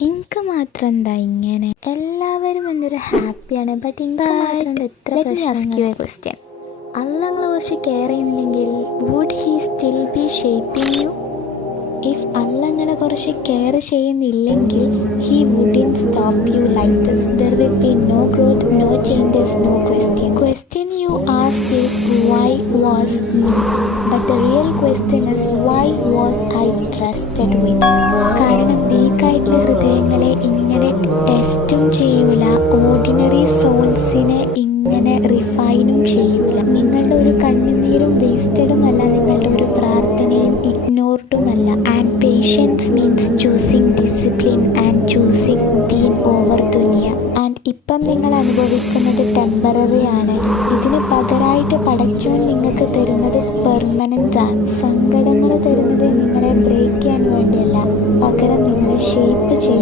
എനിക്ക് മാത്രം എന്താ ഇങ്ങനെ? എല്ലാവരും എന്തൊരു ഹാപ്പിയാണ്, ബട്ട് എനിക്ക് മാത്രം എത്ര ക്വസ്റ്റ്യൻ. അല്ല നിങ്ങളെ കുറിച്ച് കെയർ ചെയ്യുന്നില്ലെങ്കിൽ would he still be shaping you? If അല്ല നിങ്ങളെ കുറിച്ച് കെയർ ചെയ്യുന്നില്ലെങ്കിൽ he wouldn't stop you like this. There will be no growth, no changes, no question. Question you ask is why was me, but the real question is why was I trusted with. കാരണം വീക്കായിട്ടുള്ള ഹൃദയങ്ങളെ ഇങ്ങനെ ടെസ്റ്റും ചെയ്യൂല, ordinary സോൾസിനെ ഇങ്ങനെ റിഫൈനും ചെയ്യൂല. നിങ്ങളുടെ ഒരു കണ്ണുനീരും വേസ്റ്റഡുമല്ല, നിങ്ങളുടെ ഒരു പ്രാർത്ഥനയും ഇഗ്നോർഡുമല്ല. And patience means choosing discipline and choosing deen over dunya. ആൻഡ് ഇപ്പം നിങ്ങൾ അനുഭവിക്കുന്നത് ടെമ്പററി ആണ്. ഇതിന് പകരമായിട്ട് പടച്ചോൻ നിങ്ങൾക്ക് തരുന്നത് പെർമനൻ്റ് ആണ്. സങ്കടങ്ങൾ തരുന്നത് നിങ്ങളെ ബ്രേക്ക് ചെയ്യാൻ വേണ്ടിയല്ല, പകരം നിങ്ങളെ ഷേപ്പ് ചെയ്യാൻ